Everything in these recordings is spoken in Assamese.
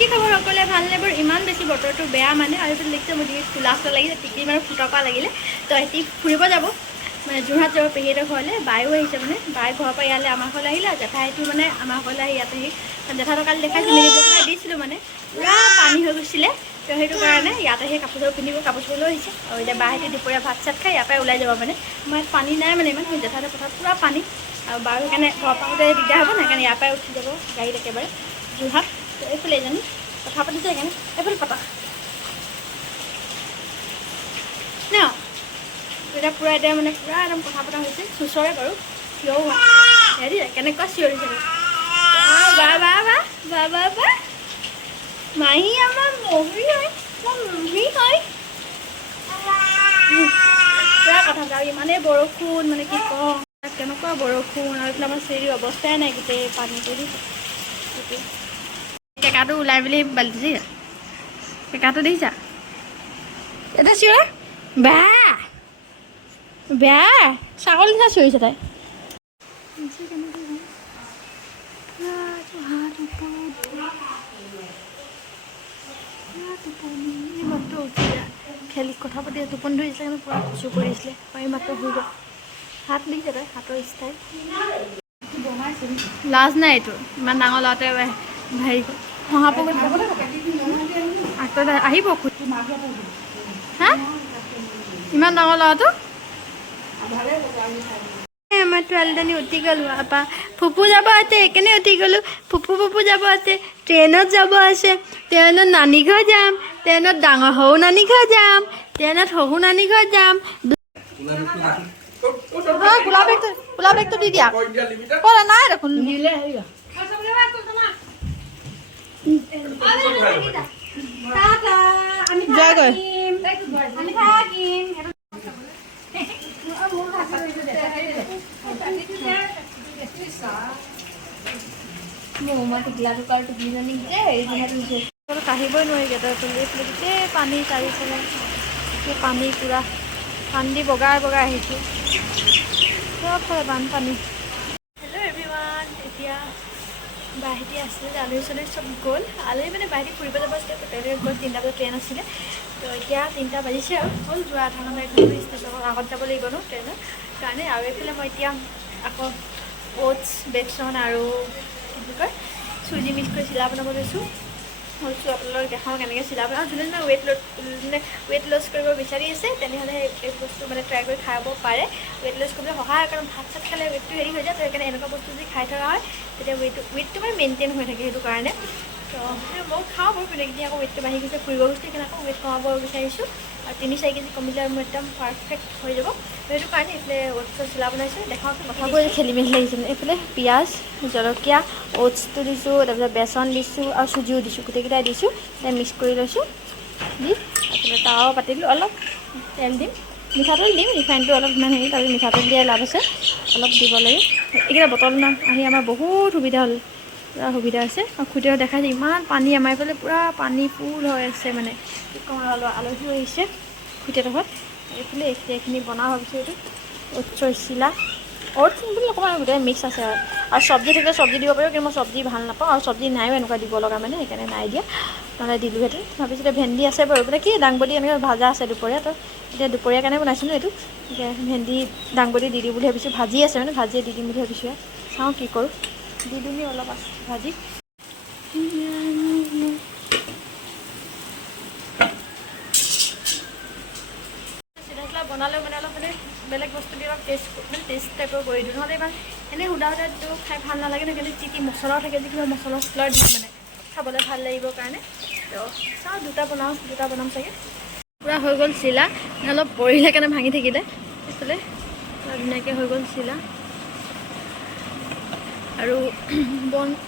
কি খবৰ সকলোৱে ভালনে? বৰ ইমান বেছি বতৰটো বেয়া মানে আৰু এইটো দেখিছে মোৰ ডিঙিত ফুলা ফুলা লাগিলে, টিকলি মানে ফুটা পা লাগিলে। তো এটি ফুৰিব যাব মানে যোৰহাট যাব পেহীহঁতৰ ঘৰলৈ। বায়ো আহিছে মানে বাই ঘৰৰ পৰা ইয়ালৈ আমাৰ ঘৰলৈ আহিলে, আৰু জেঠাইটো মানে আমাৰ ঘৰলৈ আহি ইয়াতে আহি জেঠাইটো কালি দেখাইছোঁ মিনি ব্লগ এটা দিছিলোঁ মানে পুৰা পানী হৈ গৈছিলে। তো সেইটো কাৰণে ইয়াতে সেই কাপোৰ চাপোৰ পিন্ধিব কাপোৰ চাপোৰ লৈ আহিছে। আৰু এতিয়া বাহঁতে দুপৰীয়া ভাত চাত খাই ইয়াৰ পৰাই ওলাই যাব মানে আমাৰ পানী নাই মানে ইমান জেঠাইহঁতৰ পথাৰত পুৰা পানী। আৰু বাৰু সেইকাৰণে ঘৰৰ পৰা আহোঁতে দিগদাৰ হ'ব না, সেইকাৰণে ইয়াৰ পৰাই উঠি যাব গাড়ীত একেবাৰে যোৰহাট। তো এইফালে জানি কথা পাতিছে সেইকাৰণে এইফালে পাতা ন এতিয়া পুৰা এতিয়া মানে পুৰা একদম কথা পতা হৈছে। চুচৰে বাৰু চিঞৰো হেৰি কেনেকুৱা চিঞৰিছে বা বা বা বা বা বা মাহী আমাৰ মহি হয়, মহি হয় পুৰা কথা পতা। ইমানেই বৰষুণ মানে কি কওঁ, কেনেকুৱা বৰষুণ আৰু এইফালে আমাৰ চিৰিৰ অৱস্থাই নাই, গোটেই পানী কৰি কেকাটো ওলাই মেলি বালিছে। কেকাটো দেখিছা এতিয়া চিঞৰে বেয়া বেয়া ছাগলী নিচিনা চিঞৰিছে তাই। খেলি কথা পাতি টোপনি ধৰিছিলে কিন্তু পুৰা কচু কৰিছিলে পাৰি মাত্ৰ শুই গ'ল। হাত দেখিছে তাই হাতৰ ষ্টাইল লাজ নাই এইটো ইমান ডাঙৰ ল'ৰাটোৱে হেৰি শহাপহু আহিব হা ইমান ডাঙৰ ল'ৰাটো আমাৰ ছোৱালীজনী উঠি গ'ল আপা ফুপু যাব আছে সেইকাৰণে উঠি গ'লোঁ। ফুপু যাব আছে, ট্ৰেইনত যাব আছে, ট্ৰেইনত নানী ঘৰ যাম, ট্ৰেইনত ডাঙৰ সৰু নানী ঘৰ যাম, ট্ৰেইনত শহু নানী ঘৰ যাম। গোলা বেগটো দি দিয়া কৰা নাই দেখোন দিলে জয়গৈ কাঢ়িবই নোৱাৰি গেটৰ গোটেই পানী চাৰিফালে পানী পুৰা পানী বগাই বগাই আহিছে চবফালে বানপানী। হেল্ল' এভৰিৱান, এতিয়া বাহিতি আছিলে আলহী চালহী চব গ'ল। আলহী মানে বাহিতি ফুৰিব যাব আছিলে, গ'ল 3টা বজাত ট্ৰেইন আছিলে। তো এতিয়া 3টা বাজিছে আৰু হ'ল যোৱা আধা ঘণ্টা ষ্টেচনৰ আগত যাব লাগিব ন ট্ৰেইনৰ কাৰণে। আৰু এইফালে মই এতিয়া আকৌ অ'টছ বেচন আৰু কি বুলি কয় চুজি মিক্স কৰি চিৰা বনাব লৈছোঁ। হৈছোঁ আপোনালোকক দেখাওঁ কেনেকৈ চিৰা বনাওঁ। যোনে যোনে ৱেইট লছ কৰিব বিচাৰি আছে তেনেহ'লে এই বস্তু মানে ট্ৰাই কৰি খাব পাৰে। ৱেইট লছ কৰিবলৈ সহায়, কাৰণ ভাত চাত খালে ৱেইটটো হেৰি হৈ যায়। তো সেইকাৰণে এনেকুৱা বস্তু যদি খাই থকা হয় তেতিয়া ৱেইটটো মানে মেইনটেইন হৈ থাকে। সেইটো কাৰণে তো মই খাওঁ বাৰু, কিন্তু এইখিনি আকৌ ৱেইটটো বাঢ়ি গৈছে ফুৰিব গৈছে, সেইকাৰণে আকৌ ৱেইট কমাব বিচাৰিছোঁ। আৰু 3-4 কেজি কমিলে মোৰ একদম পাৰফেক্ট হৈ যাব। সেইটো কাৰণে এইফালে অ'টছৰ চিৰা বনাইছোঁ। দেখাওঁ কথাবোৰ খেলি মেলি লাগিছিল। এইফালে পিঁয়াজ জলকীয়া অ'টছটো দিছোঁ, তাৰপিছত বেচন দিছোঁ আৰু চুজিও দিছোঁ, গোটেইকেইটাই দিছোঁ। এতিয়া মিক্স কৰি লৈছোঁ দি তাৰপিছত তাৱাও পাতিলোঁ, অলপ তেল দিম, মিঠাতেল দিম, ৰিফাইনটো অলপ ইমান হেৰি তাৰপিছত মিঠাতেল দিয়াই লাভ আছে, অলপ দিব লাগে। এইকেইটা বটল আহি আমাৰ বহুত সুবিধা হ'ল, পুৰা সুবিধা হৈছে। আৰু খুৰীদেউহঁতে দেখাইছে ইমান পানী আমাৰ এইফালে পুৰা পানী ফুল হৈ আছে মানে কি ক'ম। আলহীও আহিছে খুৰীদেউহঁতৰ ঘৰত। এইফালে এইখিনি বনাওঁ ভাবিছোঁ। এইটো অ'টছৰ চিৰা, অ'টছ বুলি অকণমান গোটেই মিক্স আছে আৰু চব্জি থাকিলে চব্জি দিব পাৰিব, কিন্তু মই চব্জি ভাল নাপাওঁ আৰু চব্জি নাইও এনেকুৱা দিব লগা মানে, সেইকাৰণে নাই দিয়া, নহ'লে দিলোঁহেঁতেন। ভাবিছিলোঁ ভেন্দি আছে বাৰু মানে কি দাংবডি এনেকৈ ভাজা আছে দুপৰীয়া, তো এতিয়া দুপৰীয়াৰ কাৰণে বনাইছিলোঁ এইটো। এতিয়া ভেন্দি দাংবডি দি দিওঁ বুলি ভাবিছোঁ, ভাজি আছে মানে ভাজিয়ে দি দিম বুলি ভাবিছোঁ। চাওঁ কি কৰোঁ, দি দিওঁ অলপ আছে ভাজি। চিৰা বনালেও মানে অলপ মানে বেলেগ বস্তু দি অলপ টেষ্ট টাইপৰ কৰি দিওঁ, নহ'লে ইমান এনেই সুদা সুদাটো খাই ভাল নালাগে ন। কিন্তু যি মছলাও থাকে, যি কিবা মছলা দিওঁ মানে খাবলৈ ভাল লাগিবৰ কাৰণে। তো চাওঁ দুটা বনাম চাগে। পূৰা হৈ গ'ল চিৰা, অলপ পৰিলে কাৰণে ভাঙি থাকিলে। এইফালে পূৰা ধুনীয়াকৈ হৈ গ'ল চিৰা। আৰু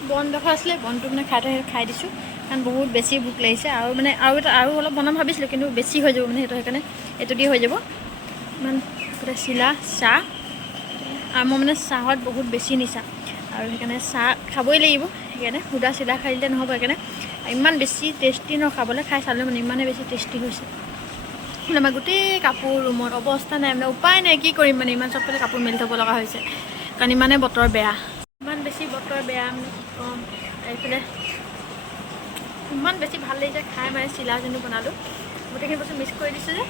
বন দেখা আছিলে, বনটো মানে খাই দিছোঁ, কাৰণ বহুত বেছি ভোক লাগিছে। আৰু মানে আৰু অলপ বনাম ভাবিছিলোঁ, কিন্তু বেছি হৈ যাব মানে সেইকাৰণে এইটো দি হৈ যাব। ইমান চিৰা চাহ, আৰু মই মানে চাহত বহুত বেছি নিচা, আৰু সেইকাৰণে চাহ খাবই লাগিব। সেইকাৰণে সুদা চিৰা খাই দিলে নহ'ব, সেইকাৰণে ইমান বেছি টেষ্টি ন খাবলৈ। খাই চালোঁ মানে ইমানেই বেছি টেষ্টি হৈছে। আমাৰ গোটেই কাপোৰ ৰুমত অৱস্থা নাই মানে, উপায় নাই কি কৰিম মানে, ইমান চবফালে কাপোৰ মেলি থ'ব লগা হৈছে, কাৰণ ইমানেই বতৰ বেয়া, ইমান বেছি বতৰ বেয়া মানে কি ক'ম। এইফালে ইমান বেছি ভাল লাগিছে খাই মানে চিলা যোনটো বনালোঁ গোটেইখিনি বস্তু মিক্স কৰি দিছোঁ যে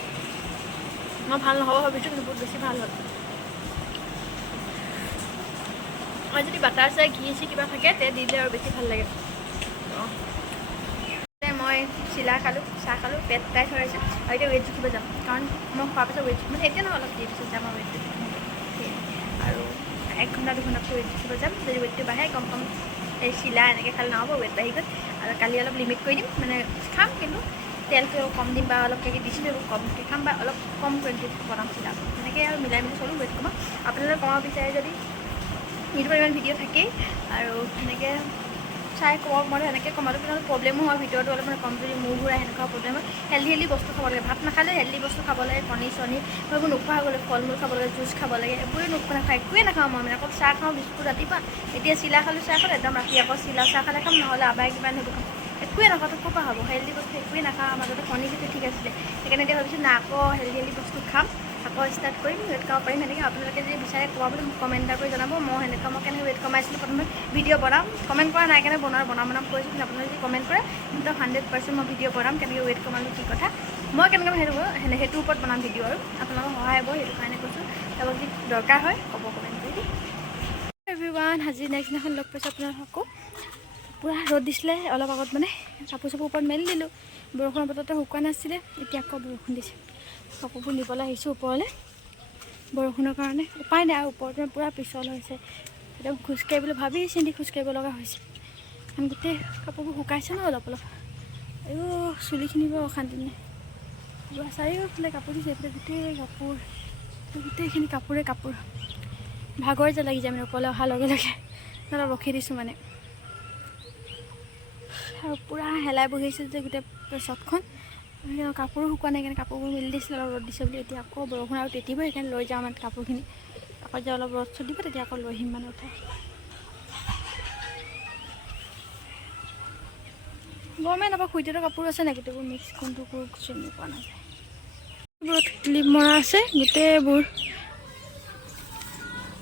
মই ভাল নহ'ব ভাবিছোঁ কিন্তু বহুত বেছি ভাল হ'ল আৰু যদি বাটাৰ চাই ঘি চি কিবা থাকে তে দি দিলে আৰু বেছি ভাল লাগে মই চিলা খালোঁ চাহ খালোঁ পেট টাইট হৈ আছে আৰু এতিয়া ৱেইট জুখিব যাম কাৰণ মই খোৱাৰ পিছত ৱেইট মানে এতিয়া নহয় অলপ দি পিছত যাম আৰু ৱেইট আৰু 1 ঘণ্টা 2 ঘণ্টাত ৱেইট জুখিব যাম যদি ৱেইটটো বাঢ়ে গম পাম এই চিলা এনেকৈ খালে নহ'ব ৱেইট বাঢ়ি গ'ল আৰু কালি অলপ লিমিট কৰি দিম মানে খাম কিন্তু তেলটো কম দিম বা অলপ কেজি দিছিলোঁ এইবোৰ কমকৈ খাম বা অলপ কম কোৱান্টিটিত বনাম চিলা তেনেকৈ আৰু মিলাই মিলি চলোঁ ৱেইট কমাম আপোনালোকে কমাব বিচাৰে যদি ইউটিউবত ইমান ভিডিঅ' থাকেই আৰু সেনেকৈ চাই কমাব মই সেনেকৈ কমালোঁ কিন্তু প্ৰব্লেমো হয় ভিতৰতো অলপ মানে কমজুৰি মূৰ ঘূৰাই সেনেকুৱা প্ৰব্লেম হয় হেল্ডি বস্তু খাব লাগে ভাত নাখালে হেল্ডি বস্তু খাব লাগে কণী চণী সেইবোৰ নোখোৱা হৈ গ'লে ফল মূল খাব লাগে জুচ খাব লাগে এইবোৰে নাখায় একোৱে নাখাওঁ মই মানে অকল চাহ খাওঁ বিস্কুট ৰাতিপুৱা এতিয়া চিলা খালোঁ চাহ খালোঁ একদম ৰাতি আকৌ চিলা চাহ খালে খাম নহ'লে আবাই কিমান সেইবোৰ খাম একোৱে নাখাওঁ তো ক'ৰ পৰা হ'ব হেল্ডি বস্তু একোৱে নাখাওঁ মাজতে কণী খেতি ঠিক আছিলে সেইকাৰণে এতিয়া ভাবিছোঁ না আকৌ হেল্ডি বস্তু খাম আকৌ ষ্টাৰ্ট কৰিম ৱেইট কমাব পাৰিম সেনেকৈ আপোনালোকে যদি বিচাৰে কমাবলৈ মোক কমেণ্ট এটা কৰি জনাব মই সেনেকুৱা মই কেনেকৈ ৱেইট কমাইছিলোঁ প্ৰথমে ভিডিঅ' বনাম কমেণ্ট কৰা নাই কেনে বনাম কৰিছোঁ কিন্তু আপোনালোকে যদি কমেণ্ট কৰে একদম 100% মই ভিডিঅ' বনাম কেনেকৈ ৱেইট কমালোঁ কি কথা মই কেনেকৈ সেইটোৰ ওপৰত বনাম ভিডিঅ' আৰু আপোনালোকৰ সহায় হ'ব সেইটো কাৰণে কৈছোঁ তাৰপৰা যদি দৰকাৰ হয় ক'ব কমেণ্ট কৰি দিম এভৰিৱান আজি নেক্সট দিনাখন লগ পাইছোঁ আপোনালোককো পূৰা ৰ'দ দিছিলে অলপ আগত মানে কাপোৰ চাপোৰ ওপৰত মেলি দিলোঁ বৰষুণৰ বতৰতে শুকোৱা নাছিলে এতিয়া আকৌ বৰষুণ দিছে কাপোৰবোৰ নিবলৈ আহিছোঁ ওপৰলৈ বৰষুণৰ কাৰণে উপায় নাই আৰু ওপৰত পূৰা পিছল হৈছে একদম খোজকাঢ়িবলৈ ভাবি চিন্তি খোজকাঢ়িব লগা হৈছে কাৰণ গোটেই কাপোৰবোৰ শুকাইছে ন অলপ এই চুলিখিনি বৰ অশান্তি নাই চাৰিওফালে কাপোৰ দিছে এইফালে গোটেইখিনি কাপোৰ ভাগৰ যে লাগি যায় মানে ওপৰলৈ অহাৰ লগে লগে অলপ ৰখি দিছোঁ মানে আৰু পূৰা হেলাই বহিছে যে গোটেই চটখন কাপোৰো শুকোৱা নাই কাৰণে কাপোৰবোৰ মেলি দিছিলে অলপ ৰ'দ দিছে বুলি এতিয়া আকৌ বৰষুণ আৰু তিতিব সেইকাৰণে লৈ যাওঁ মানে কাপোৰখিনি আকৌ যে অলপ ৰ'দ চদ দিব তেতিয়া আকৌ লৈ আহিম মানে উঠাই গৰমে নাপাওঁ শুইতেতো কাপোৰ আছে নাই গোটেইবোৰ মিক্স কোনটো চিনি পোৱা নাযায় এইবোৰত ক্লিপ মৰা আছে গোটেইবোৰ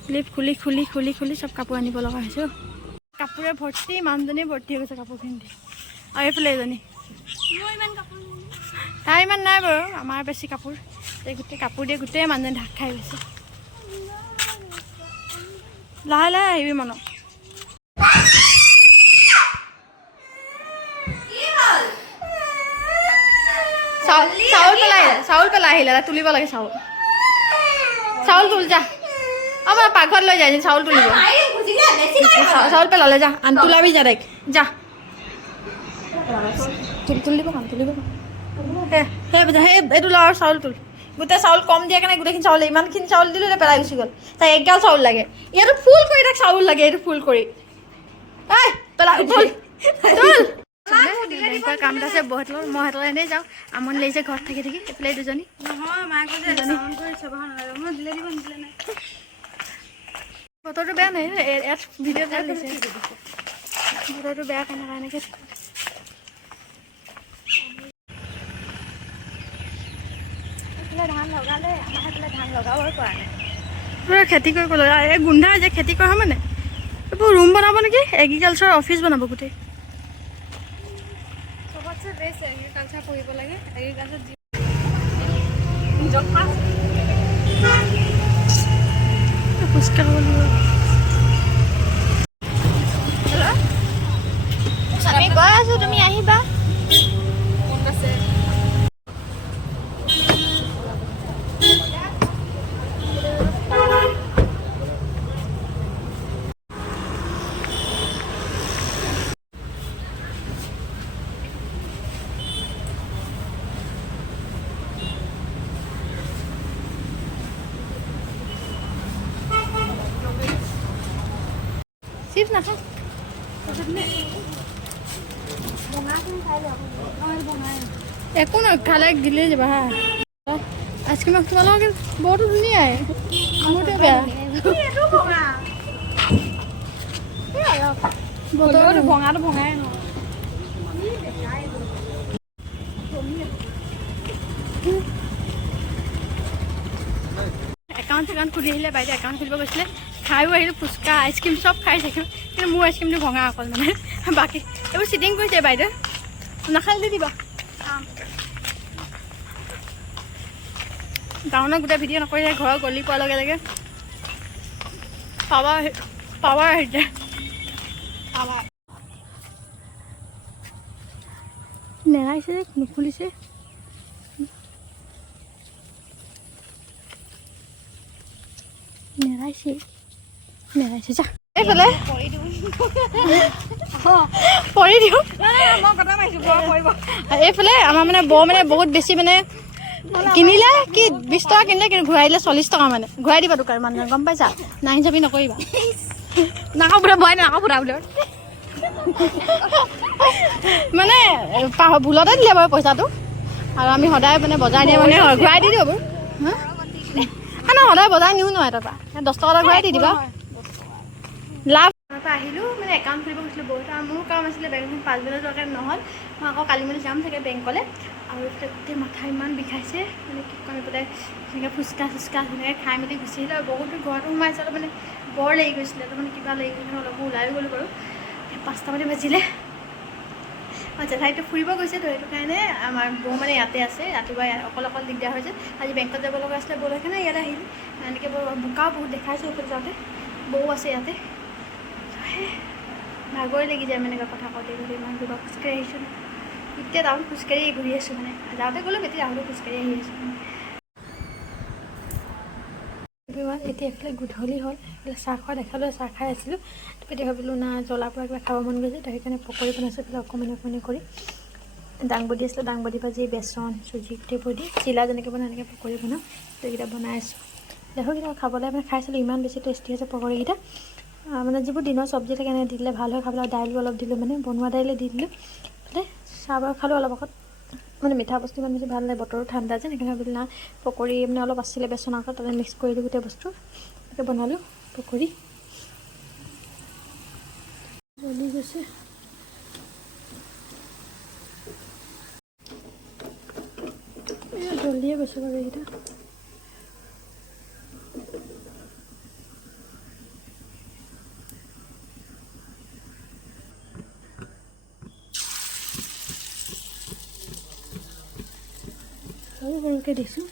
ক্লিপ খুলি চব কাপোৰ আনিব লগা হৈছে কাপোৰে ভৰ্তি মানুহজনী ভৰ্তি হৈ গৈছে কাপোৰখিনি দি আৰু এইফালে এজনী তাই ইমান নাই বাৰু আমাৰ বেছি কাপোৰ গোটেই কাপোৰ দিয়ে গোটেই মানুহজনী ঢাক খাই গৈছে লাহে লাহে আহিবি মনত চাউল পেলাই আহিলে তুলিব লাগে চাউল তুল যা আমাৰ পাকঘৰত লৈ যায় চাউল তুলিব চাউল পেলালে যা আন তোলাবি যা দেখ যা তুলিব সেই এইটো ল আৰু চাউল তুল গোটেই চাউল কম দিয়া কাৰণে গোটেইখিনি চাউল ইমানখিনি চাউল দিলোঁ এতিয়া পেলাই গুচি গ'ল তাই একগাল চাউল লাগে ইয়াতো ফুল কৰি তাক চাউল লাগে এইটো ফুল কৰি বেংকৰ কাম এটা আছে বহুত মই সিহঁতৰ এনেই যাওঁ আমনি লাগিছে ঘৰত থাকি এইফালে দুজনী বতৰটো বেয়া নাই ইয়াত ভিডিঅ' ভাল দিছে বতৰটো বেয়া কাৰণে এনেকৈ ধান লগালে আমাৰ সেইফালে ধান লগাবই পৰা নাই পুৰা খেতি কৰিব লগা এই গোন্ধা যে খেতি কৰা মানে এইবোৰ ৰুম বনাব নেকি এগ্ৰিকালচাৰৰ অফিচ বনাব গোটেই চবতছে বেষ্ট এগ্ৰিকালচাৰ পঢ়িব লাগে এগ্ৰিকালচাৰ খোজকাঢ়িব লাগিব আমি গৈ আছোঁ তুমি আহিবা কোন আছে চিপছ নাখাওঁ একো নহয় খালে গিলি যাবা হা আইচক্ৰীম তোমালোকৰ বহুতো ধুনীয়াই মোৰতো বেয়া বতৰটো ভঙাটো ভঙাই ন একাউণ্ট খুলি আহিলে বাইদেউ একাউণ্ট খুলিব গৈছিলে খায়ো আহিলোঁ ফুচকা আইচক্ৰীম চব খাই থাকিলোঁ কিন্তু মোৰ আইচক্ৰীমটো ভঙা অকল মানে বাকী এইবোৰ চিটিং কৰিছে বাইদেউ নাখালে দিবা টাউনত গোটেই ভিডিঅ' নকৰিলে ঘৰৰ গলি পোৱাৰ লগে লগে পাৱাৰ আহিছে নেৰাইছে নুখুলিছে নেৰাইছে যা এইফালে পৰি দিওঁ এইফালে আমাৰ মানে বৰ মানে বহুত বেছি মানে কিনিলে কি 20 টকা কিনিলে কিন্তু ঘূৰাই দিলে 40 টকা মানে ঘূৰাই দিবা দোকান মানুহে গম পাইছা নাহি চাবি নকৰিবা নাকা ফুটা ভয় নাকা ফুটা বোলে মানে ভুলতে দিলে বাৰু পইচাটো আৰু আমি সদায় মানে বজাৰ নিয়ে মানে ঘূৰাই দি দিওঁ বাৰু না সদায় বজাৰ নিওঁ নহয় তাৰপৰা 10 টকা ঘূৰাই দি দিবা লাভ আহিলোঁ মানে একাউণ্ট খুলিব গৈছিলোঁ বহুত আৰু মোৰ কাম আছিলে বেংকখন পাছবেলা দৰকাৰ নহ'ল মই আকৌ কালি মানে যাম চাগে বেংকলৈ আৰু গোটেই মাথা ইমান বিষাইছে মানে কি ক'ম পেলাই তেনেকৈ ফুচকা তেনেকৈ খাই মেলি গুচি আহিলোঁ আৰু বহুতো ঘৰতো সোমাইছে অলপ মানে বৰ লাগি গৈছিলে তো মানে কিবা লাগি গৈছিলে অলপ ওলাই গ'লোঁ বাৰু 5টা মানে বাজিলে আৰু জেঠাইটো ফুৰিব গৈছে তো সেইটো কাৰণে আমাৰ বৌ মানে ইয়াতে আছে ৰাতিপুৱা অকল দিগদাৰ হৈছে আজি বেংকত যাব লগা আছিলে বৌ সেইকাৰণে ইয়াতে আহিলোঁ এনেকৈ বোকাও বহুত দেখাইছোঁ ওপৰত যাওঁতে বৌ আছে ইয়াতে ভাগৰ লাগি যায় মানে কথা কওঁতে গ'লে ইমান দূৰ খোজকাঢ়ি আহিছোঁ এতিয়া টাউন খোজকাঢ়ি ঘূৰি আছোঁ মানে যাওঁতে গ'লোঁ এতিয়া আহোঁতে খোজকাঢ়ি আহি আছোঁ এতিয়া এইফালে গধূলি হ'ল এইফালে চাহ খোৱা দেখালোঁ চাহ খাই আছিলোঁ তেতিয়া ভাবিলোঁ না জ্বলা পৰা কিবা খাব মন গৈছে তাৰ সেইকাৰণে পকৰি বনাইছোঁ এইফালে অকণমানি কৰি দাংবডি আছিলে দাংবডি ভাজি বেচন চুজি গোটেইবোৰ দি চিলা যেনেকৈ বনাই এনেকৈ পকৰি বনাওঁ সেইকেইটা বনাই আছোঁ দেখোকেইটা খাবলৈ মানে খাইছিলোঁ ইমান বেছি টেষ্টি হৈছে পকৰিকেইটা মানে যিবোৰ দিনৰ চব্জি থাকে এনেকৈ দি দিলে ভাল হয় খাবলৈ দাইলো অলপ দিলোঁ মানে বনোৱা দাইলে দি দিলোঁ তাতে চাহ বাৰু খালোঁ অলপ আগত মানে মিঠা বস্তু ইমান বেছি ভাল লাগে বতৰো ঠাণ্ডা যে সেইকাৰণে ভাবিলোঁ না পকৰি মানে অলপ আছিলে বেচন আকৌ তাতে মিক্স কৰিলোঁ গোটেই বস্তু তাকে বনালোঁ পকৰি জ্বলি গৈছে জ্বলিয়ে গৈছে বাৰু এইকেইটা সৰুকৈ দিছোঁ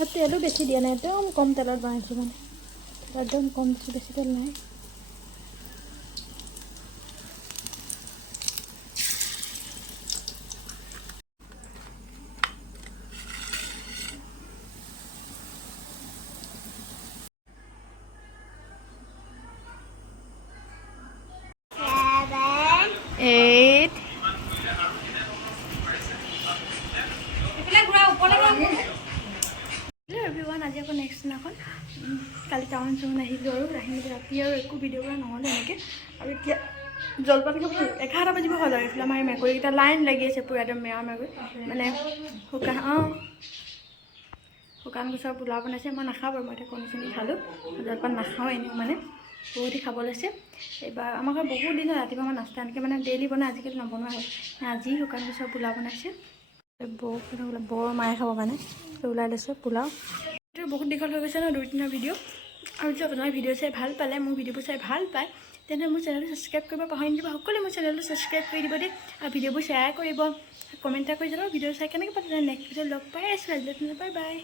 আৰু তেলো বেছি দিয়া নাই একদম কম তেলত বনাইছোঁ মানে একদম কম দিছোঁ বেছি তেল নাই এভৰিৱান আজি আকৌ নেক্সট দিনাখন কালি টাউন চাউন আহিলোঁ আৰু আহি মেলি ৰাতি আৰু একো ভিডিঅ' কৰা নহ'লে এনেকৈ আৰু এতিয়া জলপান খাব 11টা বাজিব হ'ল আৰু এইফালে আমাৰ মেকুৰীকেইটা লাইন লাগি আছে পূৰা একদম মেৰা মেকুৰী মানে শুকান গছৰ পোলাও বনাইছে মই নাখাওঁ বাৰু মই এতিয়া কণী খালোঁ জলপান নাখাওঁ এনেও মানে বহুতে খাব লৈছে এইবাৰ আমাৰ ঘৰত বহুত দিন ৰাতিপুৱা মই নাস্তা এনেকৈ মানে ডেইলি বনাই আজিকালি নবনোৱা হ'ল আজি শুকান গছৰ পোলাও বনাইছে বৰ মায়ে খাব মানে ওলাই লৈছে পোলাও এইটো বহুত দীঘল হৈ গৈছে ন 2-3 ভিডিঅ' আৰু যদি আপোনাৰ ভিডিঅ' চাই ভাল পালে মোৰ ভিডিঅ'বোৰ চাই ভাল পায় তেনেহ'লে মোৰ চেনেলটো ছাবস্ক্ৰাইব কৰিব পাহৰি নিদিব সকলোৱে মোৰ চেনেলটো ছাবস্ক্ৰাইব কৰি দিব দেই আৰু ভিডিঅ'বোৰ শ্বেয়াৰ কৰিব কমেণ্ট এটা কৰি যাব ভিডিঅ' চাই কেনেকৈ পালে নেক্সট ভিডিঅ' লগ পাই আছোঁ আজিলৈ বাই বাই